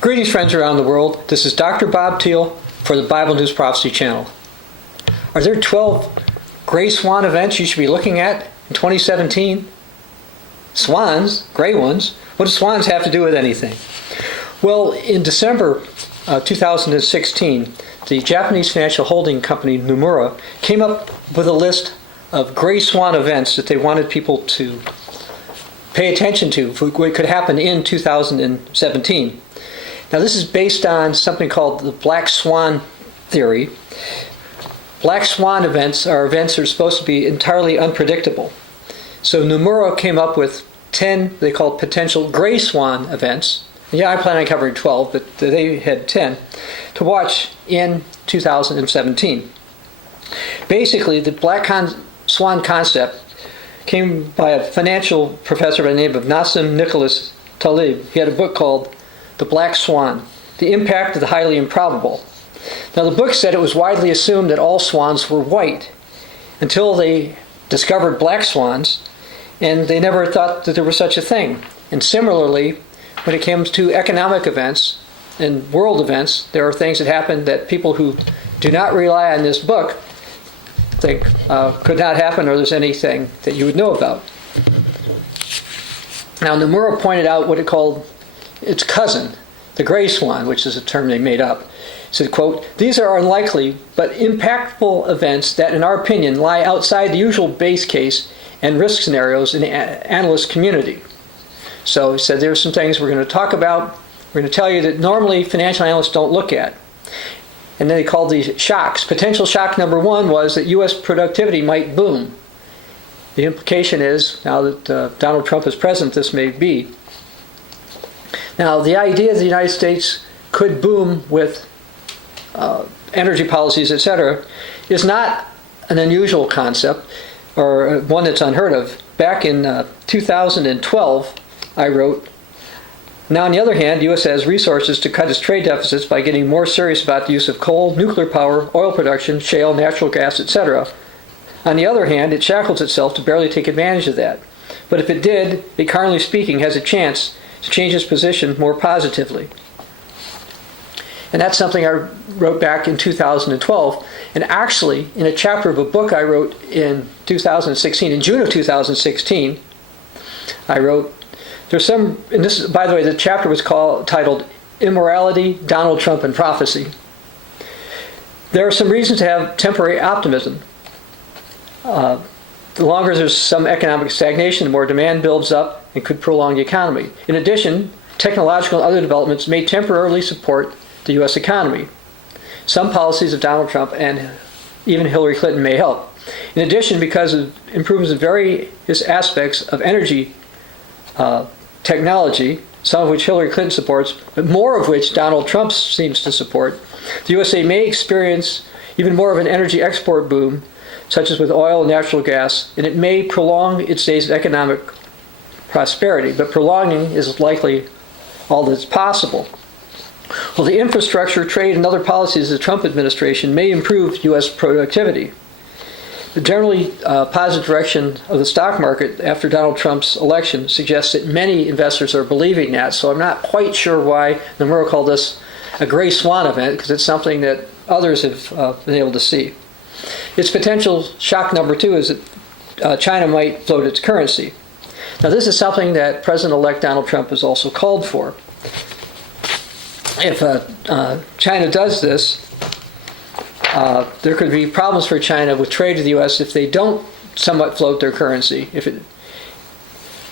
Greetings, friends around the world. This is Dr. Bob Thiel for the Bible News Prophecy Channel. Are there 12 gray swan events you should be looking at in 2017? Swans, gray ones. What do swans have to do with anything? Well, in December 2016, the Japanese financial holding company Nomura came up with a list of gray swan events that they wanted people to pay attention to, what could happen in 2017. Now, this is based on something called the black swan theory. Black swan events are events that are supposed to be entirely unpredictable. So Nomura came up with 10, they called potential gray swan events. Yeah, I plan on covering 12, but they had 10 to watch in 2017. Basically, the black swan concept came by a financial professor by the name of Nassim Nicholas Taleb. He had a book called The Black Swan, The Impact of the Highly Improbable. Now, the book said it was widely assumed that all swans were white until they discovered black swans, and they never thought that there was such a thing. And similarly, when it comes to economic events and world events, there are things that happen that people who do not rely on this book think could not happen, or there's anything that you would know about. Now, Nomura pointed out what it called its cousin, the gray swan, which is a term they made up. He said, quote, "These are unlikely but impactful events that, in our opinion, lie outside the usual base case and risk scenarios in the analyst community." So he said there are some things we're going to talk about. We're going to tell you that normally financial analysts don't look at. And then they called these shocks. Potential shock number one was that U.S. productivity might boom. The implication is, now that Donald Trump is president, this may be. Now, the idea that the United States could boom with energy policies, etc., is not an unusual concept or one that's unheard of. Back in 2012, I wrote, "Now, on the other hand, the U.S. has resources to cut its trade deficits by getting more serious about the use of coal, nuclear power, oil production, shale, natural gas, etc. On the other hand, it shackles itself to barely take advantage of that. But if it did, it currently speaking has a chance to change its position more positively." And that's something I wrote back in 2012. And actually, in a chapter of a book I wrote in 2016, in June of 2016, I wrote, there's some, and this, by the way, the chapter was titled Immorality, Donald Trump, and Prophecy. There are some reasons to have temporary optimism. The longer there's some economic stagnation, the more demand builds up and could prolong the economy. In addition, technological and other developments may temporarily support the U.S. economy. Some policies of Donald Trump and even Hillary Clinton may help. In addition, because of improvements in various aspects of energy technology, some of which Hillary Clinton supports, but more of which Donald Trump seems to support, the USA may experience even more of an energy export boom, such as with oil and natural gas, and it may prolong its days of economic prosperity, but prolonging is likely all that's possible. Well, the infrastructure, trade, and other policies of the Trump administration may improve U.S. productivity. The generally positive direction of the stock market after Donald Trump's election suggests that many investors are believing that, so I'm not quite sure why Nomura called this a gray swan event, because it's something that others have been able to see. Its potential shock number two is that China might float its currency. Now, this is something that President-elect Donald Trump has also called for. If China does this, there could be problems for China with trade to the U.S. if they don't somewhat float their currency.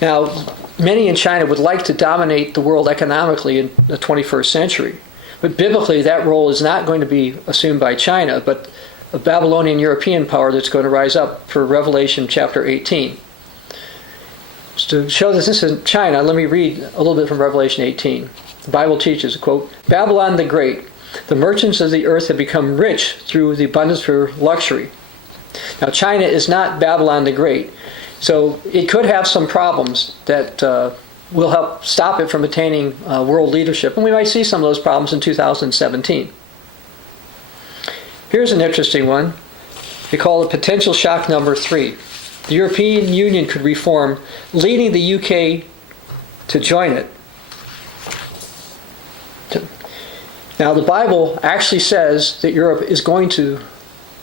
Now, many in China would like to dominate the world economically in the 21st century. But biblically, that role is not going to be assumed by China, but a Babylonian European power that's going to rise up for Revelation chapter 18. So to show that this is China, let me read a little bit from Revelation 18. The Bible teaches, quote, "Babylon the Great, the merchants of the earth have become rich through the abundance of her luxury." Now, China is not Babylon the Great, so it could have some problems that will help stop it from attaining world leadership, and we might see some of those problems in 2017. Here's an interesting one. They call it potential shock number 3. The European Union could reform, leading the UK to join it. Now, the Bible actually says that Europe is going to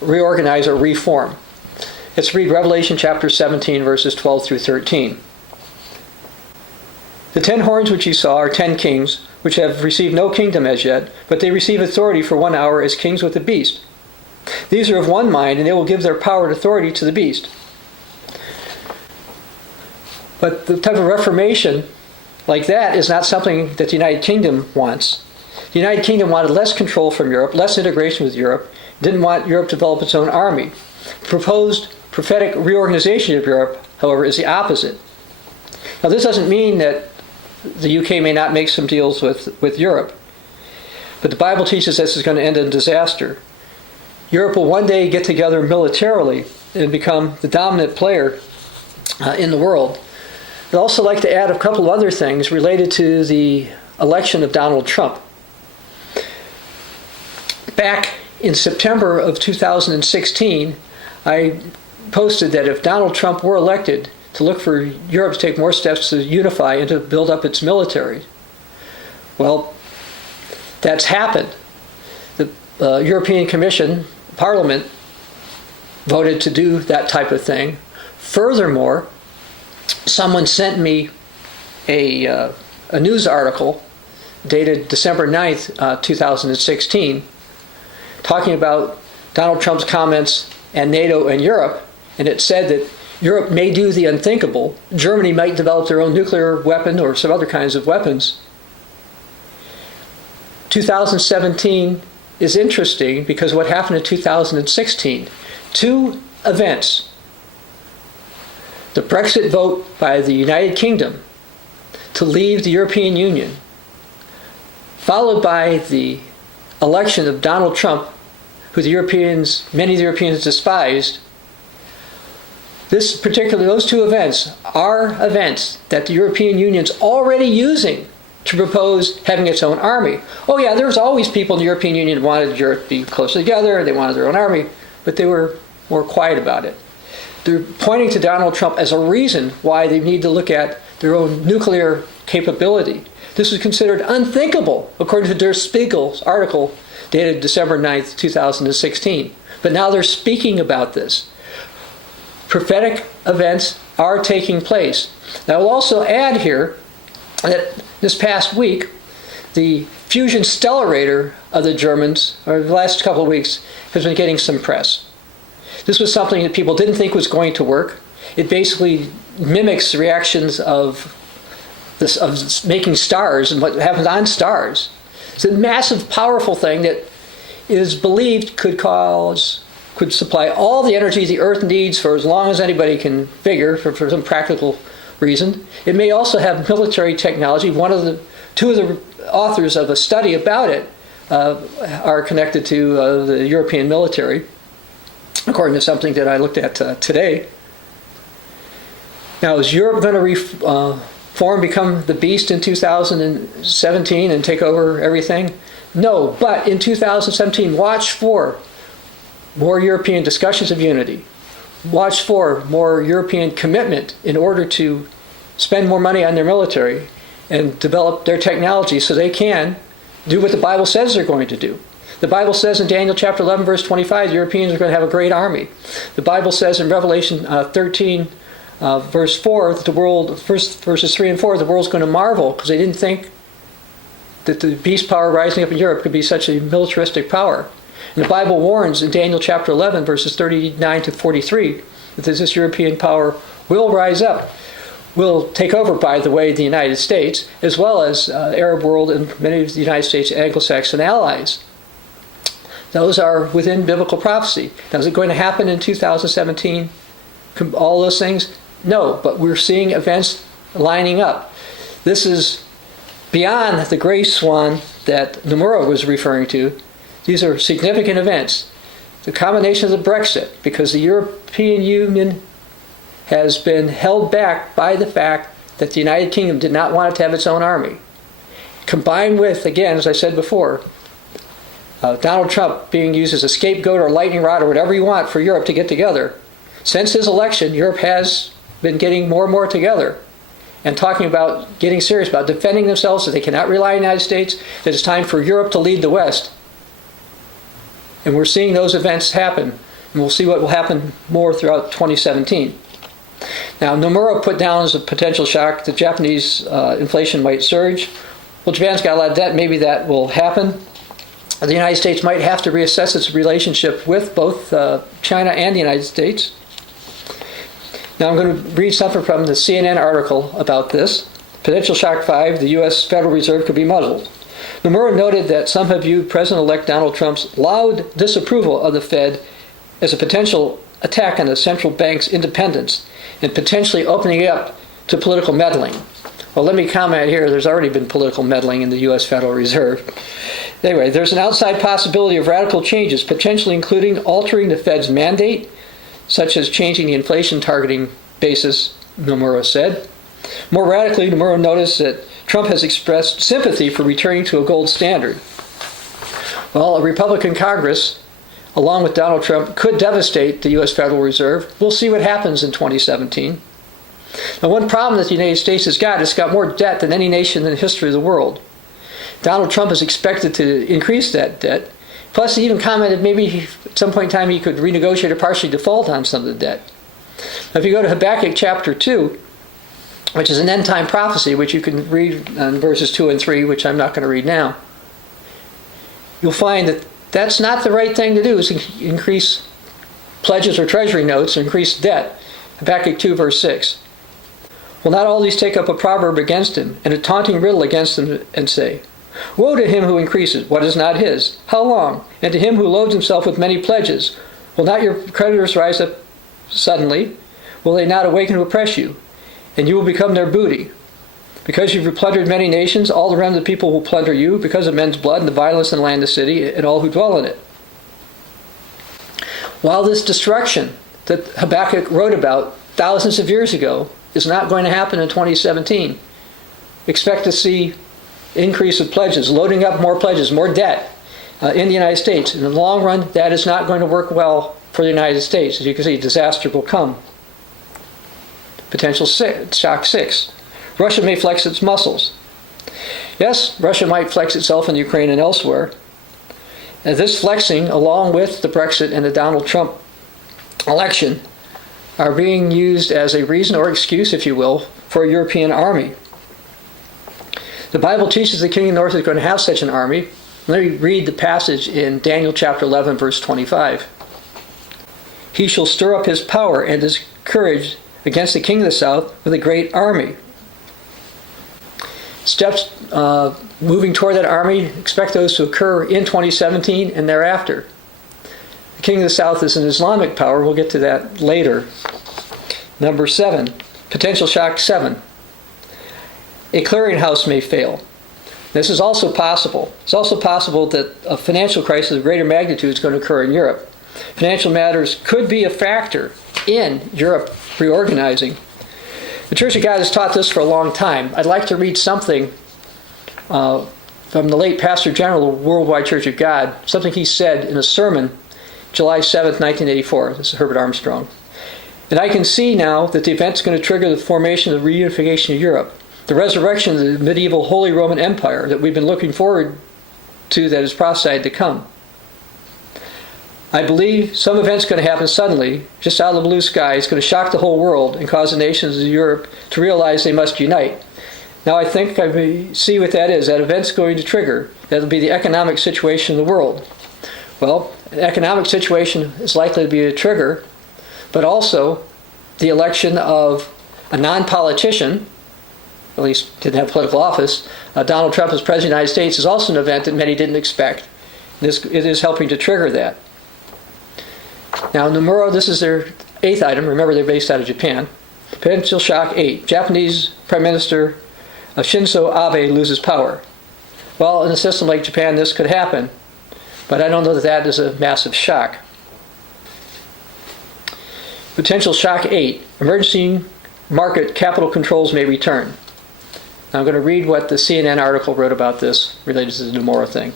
reorganize or reform. Let's read Revelation chapter 17, verses 12 through 13. The 10 horns which you saw are 10 kings, which have received no kingdom as yet, but they receive authority for 1 hour as kings with the beast. These are of one mind, and they will give their power and authority to the beast. But the type of reformation like that is not something that the United Kingdom wants. The United Kingdom wanted less control from Europe, less integration with Europe, didn't want Europe to develop its own army. Proposed prophetic reorganization of Europe, however, is the opposite. Now, this doesn't mean that the UK may not make some deals with Europe, but the Bible teaches this is going to end in disaster. Europe will one day get together militarily and become the dominant player in the world. I'd also like to add a couple of other things related to the election of Donald Trump. Back in September of 2016, I posted that if Donald Trump were elected, to look for Europe to take more steps to unify and to build up its military. Well, that's happened. The European Commission, Parliament, voted to do that type of thing. Furthermore, someone sent me a news article dated December 9th, 2016, talking about Donald Trump's comments and NATO and Europe, and it said that Europe may do the unthinkable. Germany might develop their own nuclear weapon or some other kinds of weapons. 2017 is interesting because what happened in 2016? Two events. The Brexit vote by the United Kingdom to leave the European Union, followed by the election of Donald Trump, who many of the Europeans despised. Those two events are events that the European Union's already using to propose having its own army. Oh yeah, there was always people in the European Union who wanted Europe to be closer together, they wanted their own army, but they were more quiet about it. They're pointing to Donald Trump as a reason why they need to look at their own nuclear capability. This was considered unthinkable, according to Der Spiegel's article dated December 9th, 2016. But now they're speaking about this. Prophetic events are taking place. Now, I'll also add here that this past week, the fusion stellarator of the Germans, or the last couple of weeks, has been getting some press. This was something that people didn't think was going to work. It basically mimics the reactions of making stars and what happens on stars. It's a massive, powerful thing that is believed could supply all the energy the Earth needs for as long as anybody can figure, for some practical reason. It may also have military technology. Two of the authors of a study about it are connected to the European military, according to something that I looked at today. Now, is Europe going to become the beast in 2017 and take over everything? No, but in 2017, watch for more European discussions of unity. Watch for more European commitment in order to spend more money on their military and develop their technology so they can do what the Bible says they're going to do. The Bible says in Daniel chapter 11, verse 25, the Europeans are going to have a great army. The Bible says in Revelation 13, verse 4, that verses 3 and 4, the world's going to marvel because they didn't think that the beast power rising up in Europe could be such a militaristic power. And the Bible warns in Daniel chapter 11, verses 39 to 43, that this European power will rise up, will take over, by the way, the United States, as well as Arab world and many of the United States Anglo-Saxon allies. Those are within biblical prophecy. Now, is it going to happen in 2017? All those things? No, but we're seeing events lining up. This is beyond the gray swan that Nomura was referring to. These are significant events. The combination of the Brexit, because the European Union has been held back by the fact that the United Kingdom did not want it to have its own army. Combined with, again, as I said before, Donald Trump being used as a scapegoat or lightning rod or whatever you want for Europe to get together. Since his election, Europe has been getting more and more together. and talking about getting serious about defending themselves, that they cannot rely on the United States, that it's time for Europe to lead the West. And we're seeing those events happen, and we'll see what will happen more throughout 2017. Now, Nomura put down as a potential shock that Japanese inflation might surge. Well, Japan's got a lot of debt. Maybe that will happen. The United States might have to reassess its relationship with both China and the United States. Now I'm going to read something from the CNN article about this. Potential shock 5, the U.S. Federal Reserve could be muddled. Nomura noted that some have viewed President-elect Donald Trump's loud disapproval of the Fed as a potential attack on the central bank's independence and potentially opening it up to political meddling. Well, let me comment here. There's already been political meddling in the U.S. Federal Reserve. Anyway, there's an outside possibility of radical changes, potentially including altering the Fed's mandate, such as changing the inflation targeting basis, Nomura said. More radically, Nomura noticed that Trump has expressed sympathy for returning to a gold standard. Well, a Republican Congress, along with Donald Trump, could devastate the U.S. Federal Reserve. We'll see what happens in 2017. Now, one problem that the United States has got, it's got more debt than any nation in the history of the world. Donald Trump is expected to increase that debt. Plus, he even commented maybe at some point in time he could renegotiate or partially default on some of the debt. Now, if you go to Habakkuk chapter 2, which is an end-time prophecy, which you can read in verses 2 and 3, which I'm not going to read now, you'll find that that's not the right thing to do, is increase pledges or treasury notes, or increase debt. Habakkuk 2, verse 6. Will not all these take up a proverb against him, and a taunting riddle against him, and say, Woe to him who increases what is not his. How long? And to him who loads himself with many pledges. Will not your creditors rise up suddenly? Will they not awaken to oppress you? And you will become their booty. Because you've plundered many nations, all the remnant of the people will plunder you, because of men's blood and the violence in the land of the city, and all who dwell in it. While this destruction that Habakkuk wrote about thousands of years ago is not going to happen in 2017, expect to see increase of pledges, loading up more pledges, more debt in the United States. In the long run, that is not going to work well for the United States. As you can see, disaster will come. Potential shock 6. Russia may flex its muscles. Yes, Russia might flex itself in Ukraine and elsewhere. And this flexing, along with the Brexit and the Donald Trump election, are being used as a reason or excuse, if you will, for a European army. The Bible teaches the king of the north is going to have such an army. Let me read the passage in Daniel chapter 11, verse 25. He shall stir up his power and his courage against the king of the south with a great army. Steps moving toward that army, expect those to occur in 2017 and thereafter. The king of the south is an Islamic power. We'll get to that later. Number 7, potential shock 7. A clearinghouse may fail. This is also possible. It's also possible that a financial crisis of greater magnitude is going to occur in Europe. Financial matters could be a factor in Europe reorganizing. The Church of God has taught this for a long time. I'd like to read something from the late Pastor General of the Worldwide Church of God, something he said in a sermon July 7th, 1984. This is Herbert Armstrong. And I can see now that the event's going to trigger the formation of the reunification of Europe, the resurrection of the medieval Holy Roman Empire that we've been looking forward to, that is prophesied to come. I believe some event's going to happen suddenly, just out of the blue sky. It's going to shock the whole world and cause the nations of Europe to realize they must unite. Now I think I see what that is. That event's going to trigger. That'll be the economic situation in the world. Well, an economic situation is likely to be a trigger, but also the election of a non-politician, at least didn't have political office, Donald Trump as President of the United States, is also an event that many didn't expect. It is helping to trigger that. Now, Nomura, this is their 8th item. Remember, they're based out of Japan. Potential shock 8. Japanese Prime Minister Shinzo Abe loses power. Well, in a system like Japan, this could happen, but I don't know that that is a massive shock. Potential shock 8. Emergency market capital controls may return. Now, I'm going to read what the CNN article wrote about this related to the Nomura thing.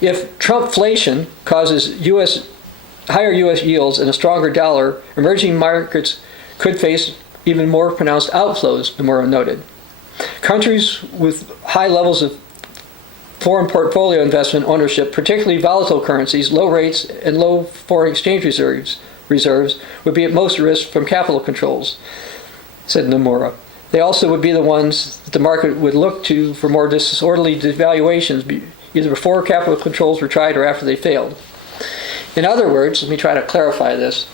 If Trumpflation causes higher U.S. yields and a stronger dollar, emerging markets could face even more pronounced outflows, Nomura noted. Countries with high levels of foreign portfolio investment ownership, particularly volatile currencies, low rates, and low foreign exchange reserves would be at most risk from capital controls, said Nomura. They also would be the ones that the market would look to for more disorderly devaluations, either before capital controls were tried or after they failed. In other words, let me try to clarify this.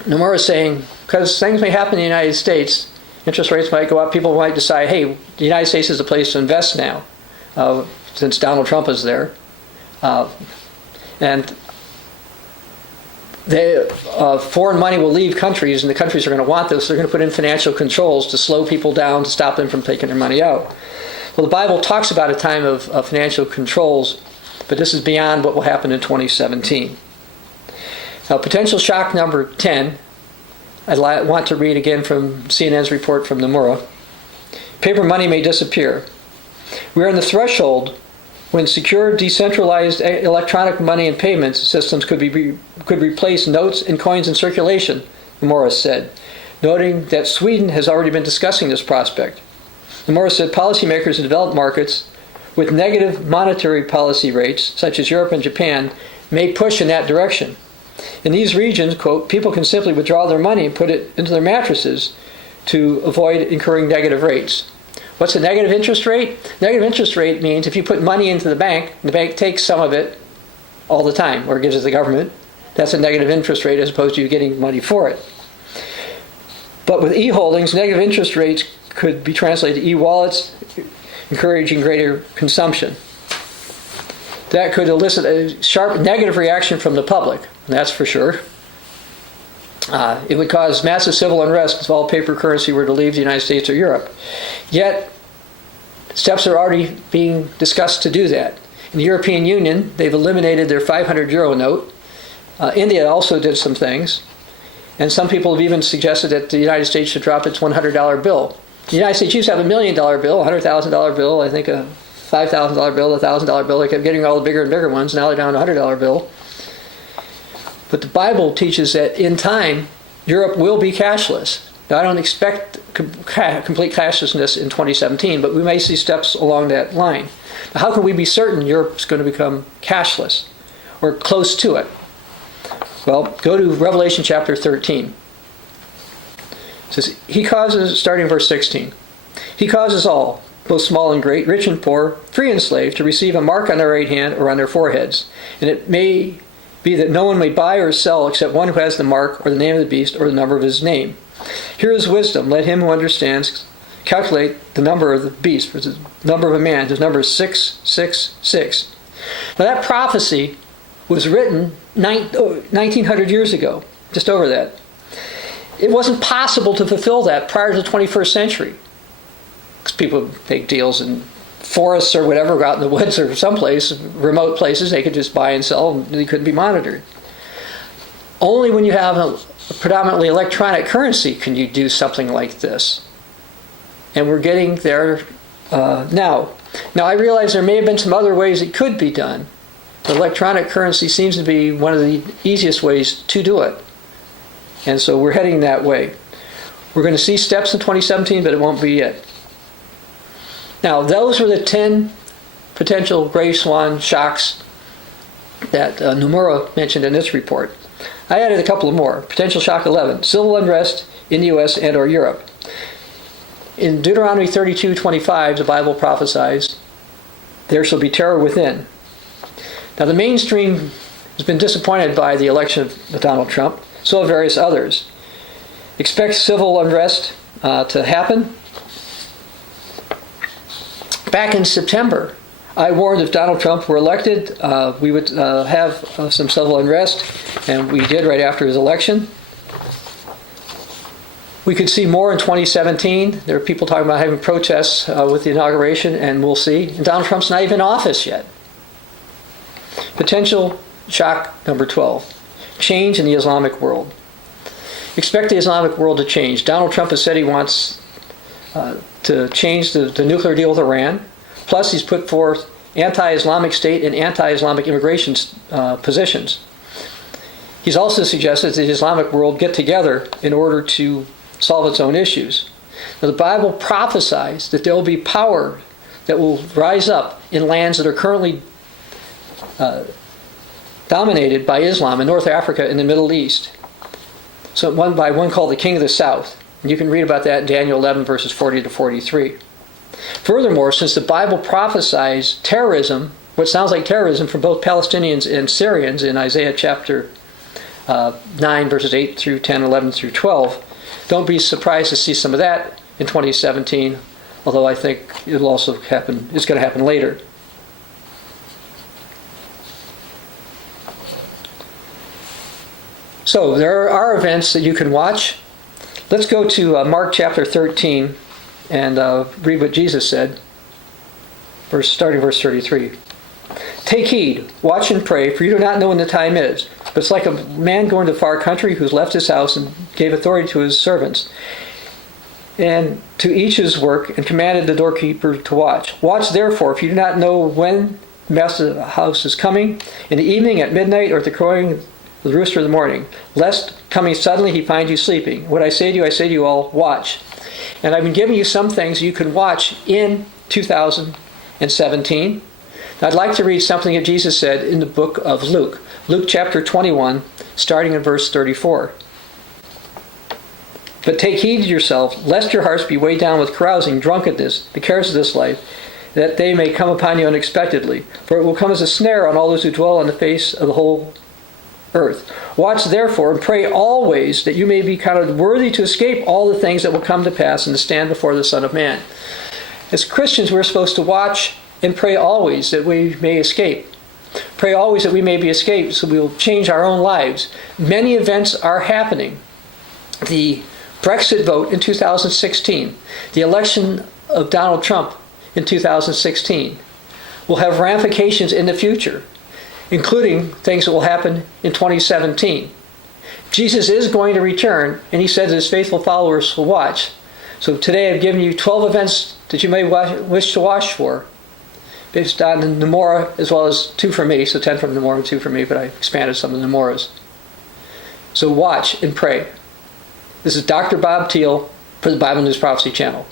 Nomura is saying, because things may happen in the United States, interest rates might go up, people might decide, hey, the United States is the place to invest now, since Donald Trump is there. And foreign money will leave countries, and the countries are going to want this. They're going to put in financial controls to slow people down, to stop them from taking their money out. Well, the Bible talks about a time of financial controls, but this is beyond what will happen in 2017. Now, potential shock number 10, I want to read again from CNN's report from Nomura. Paper money may disappear. We are on the threshold when secure, decentralized electronic money and payment systems could replace notes and coins in circulation, Nomura said, noting that Sweden has already been discussing this prospect. Nomura said policymakers in developed markets with negative monetary policy rates, such as Europe and Japan, may push in that direction. In these regions, quote, people can simply withdraw their money and put it into their mattresses to avoid incurring negative rates. What's a negative interest rate? Negative interest rate means if you put money into the bank takes some of it all the time, or gives it to the government. That's a negative interest rate as opposed to you getting money for it. But with e-holdings, negative interest rates could be translated to e-wallets, encouraging greater consumption. That could elicit a sharp negative reaction from the public, that's for sure. It would cause massive civil unrest if all paper currency were to leave the United States or Europe. Yet, steps are already being discussed to do that. In the European Union, they've eliminated their 500 euro note. India also did some things. And some people have even suggested that the United States should drop its $100 bill. The United States used to have $1 million bill, a $100,000 bill, I think a $5,000 bill, a $1,000 bill. They kept getting all the bigger and bigger ones. Now they're down to a $100 bill. But the Bible teaches that in time, Europe will be cashless. Now, I don't expect complete cashlessness in 2017, but we may see steps along that line. Now, how can we be certain Europe's going to become cashless or close to it? Well, go to Revelation chapter 13. It says, He causes, starting verse 16, He causes all, both small and great, rich and poor, free and slave, to receive a mark on their right hand or on their foreheads. And it may be that no one may buy or sell except one who has the mark or the name of the beast or the number of his name. Here is wisdom. Let him who understands calculate the number of the beast, for the number of a man. His number is 666. Now that prophecy was written 1900 years ago, just over that. It wasn't possible to fulfill that prior to the 21st century. Because people make deals in forests or whatever, go out in the woods or someplace, remote places, they could just buy and sell, and they couldn't be monitored. Only when you have a predominantly electronic currency can you do something like this. And we're getting there now. Now, I realize there may have been some other ways it could be done. But electronic currency seems to be one of the easiest ways to do it. And so we're heading that way. We're going to see steps in 2017, but it won't be yet. Now, those were the 10 potential gray swan shocks that Nomura mentioned in this report. I added a couple more. Potential shock 11, civil unrest in the U.S. and or Europe. In Deuteronomy 32:25, the Bible prophesies, there shall be terror within. Now, the mainstream has been disappointed by the election of Donald Trump, so have various others. Expect civil unrest to happen. Back in September, I warned if Donald Trump were elected, we would have some civil unrest, and we did right after his election. We could see more in 2017. There are people talking about having protests with the inauguration, and we'll see. And Donald Trump's not even in office yet. Potential shock number 12, change in the Islamic world. Expect the Islamic world to change. Donald Trump has said he wants to change the nuclear deal with Iran. Plus, he's put forth anti-Islamic state and anti-Islamic immigration positions. He's also suggested that the Islamic world get together in order to solve its own issues. Now, the Bible prophesies that there will be power that will rise up in lands that are currently dominated by Islam in North Africa and the Middle East. So one called the King of the South. And you can read about that in Daniel 11, verses 40 to 43. Furthermore, since the Bible prophesies terrorism, what sounds like terrorism from both Palestinians and Syrians in Isaiah chapter 9, verses 8 through 10, 11 through 12, don't be surprised to see some of that in 2017, although I think it'll also happen. It's going to happen later. So there are events that you can watch. Let's go to Mark chapter 13 and read what Jesus said, starting verse 33. Take heed, watch and pray, for you do not know when the time is. But it's like a man going to a far country who's left his house and gave authority to his servants, and to each his work, and commanded the doorkeeper to watch. Watch therefore, if you do not know when the master of the house is coming, in the evening, at midnight, or at the crowing of the rooster in the morning, lest coming suddenly he find you sleeping. What I say to you all, watch. And I've been giving you some things you can watch in 2017. I'd like to read something that Jesus said in the book of Luke. Luke chapter 21, starting in verse 34. But take heed to yourself, lest your hearts be weighed down with carousing, drunkenness, the cares of this life, that they may come upon you unexpectedly. For it will come as a snare on all those who dwell on the face of the whole earth. Watch therefore and pray always that you may be counted worthy to escape all the things that will come to pass and to stand before the Son of Man. As Christians, we're supposed to watch and pray always that we may escape. Pray always that we may be escaped so we will change our own lives. Many events are happening. The Brexit vote in 2016, the election of Donald Trump in 2016 will have ramifications in the future, including things that will happen in 2017. Jesus is going to return, and he says his faithful followers will watch. So today I've given you 12 events that you may wish to watch for, based on Nemorah, as well as 2 from me, so 10 from Nemorah and 2 from me, but I expanded some of the Nemorahs. So watch and pray. This is Dr. Bob Thiel for the Bible News Prophecy Channel.